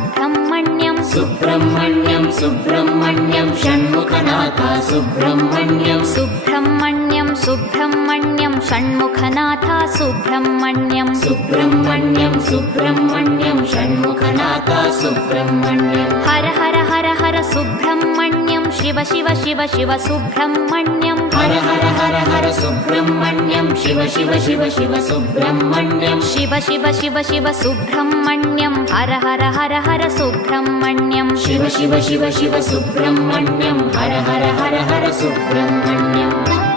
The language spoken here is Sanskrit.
सुब्रह्मण्यं सुब्रह्मण्यं सुब्रह्मण्यं षण्मुखनाथ सुब्रह्मण्यं सुब्रह्मण्यं सुब्रह्मण्यं षण्मुखनाथ सुब्रह्मण्यं सुब्रह्मण्यं सुब्रह्मण्यं षण्मुखनाथ सुब्रह्मण्यं हर हर हर हर सुब्रह्मण्यं शिव शिव शिव शिव सुब्रह्मण्यं हर हर हर हर सुब्रह्मण्यं शिव शिव शिव शिव सुब्रह्मण्यं शिव शिव शिव शिव सुब्रह्मण्यं हर हर हर हर सुब्रह्मण्यं शिव शिव शिव शिव सुब्रह्मण्यं हर हर हर हर सुब्रह्मण्यं